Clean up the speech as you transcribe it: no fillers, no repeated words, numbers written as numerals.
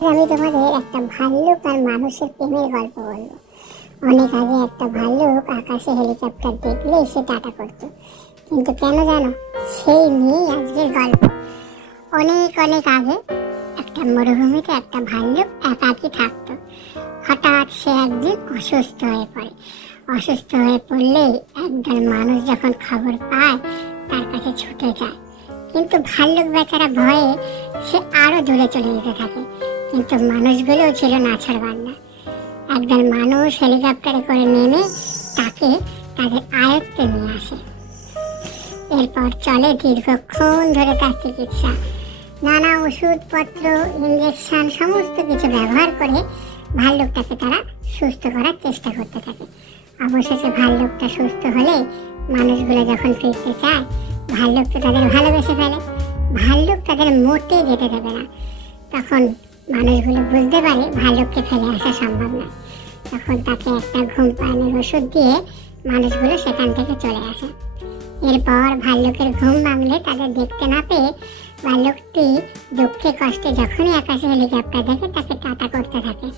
আমি তোমাদের একটা ভাল্লুক আর মানুষের প্রেমের গল্প বলবো। অনেক আগে একটা ভাল্লুক আকাশে হেলিকপ্টার দেখলে সে টাটা করত, কিন্তু কেন জানো? সেই নিয়েই আজকের গল্প। অনেক অনেক আগে একটা মরুভূমিতে একটা ভাল্লুক একাকী থাকতো। হঠাৎ সে একদিন অসুস্থ হয়ে পড়ে। অসুস্থ হয়ে পড়লেই একদল মানুষ যখন খবর পায় তার কাছে ছুটে যায়, কিন্তু ভাল্লুক বেচারা ভয়ে সে আরো দূরে চলে যেতে থাকে। কিন্তু মানুষগুলো ছিল নাছোড়বান্দা। একদল মানুষ হেলিকপ্টারে করে নেমে তাকে তাদের আয়ত্তে নিয়ে আসে। এরপর চলে দীর্ঘক্ষণ ধরে তার চিকিৎসা। নানা ওষুধপত্র, ইঞ্জেকশন সমস্ত কিছু ব্যবহার করে ভাল্লুকটাকে তারা সুস্থ করার চেষ্টা করতে থাকে। অবশেষে ভাল্লুকটা সুস্থ হলে মানুষগুলো যখন ফিরতে চায়, ভাল্লুক তো তাদের ভালোবেসে ফেলে। ভাল্লুক তাদের মোটে যেতে দেবে না। তখন মানুষগুলো বুঝতে পারে ভাল্লুককে ফেলে আসা সম্ভব নয়। তখন তাকে একটা ঘুম পাড়ানোর ওষুধ দিয়ে মানুষগুলো সেখান থেকে চলে আসে। এরপর ভাল্লুকের ঘুম ভাঙলে তাদের দেখতে না পেয়ে ভাল্লুকটি দুঃখে কষ্টে যখনই আকাশে হেলিকপ্টার দেখে তাকে টাটা করতে থাকে।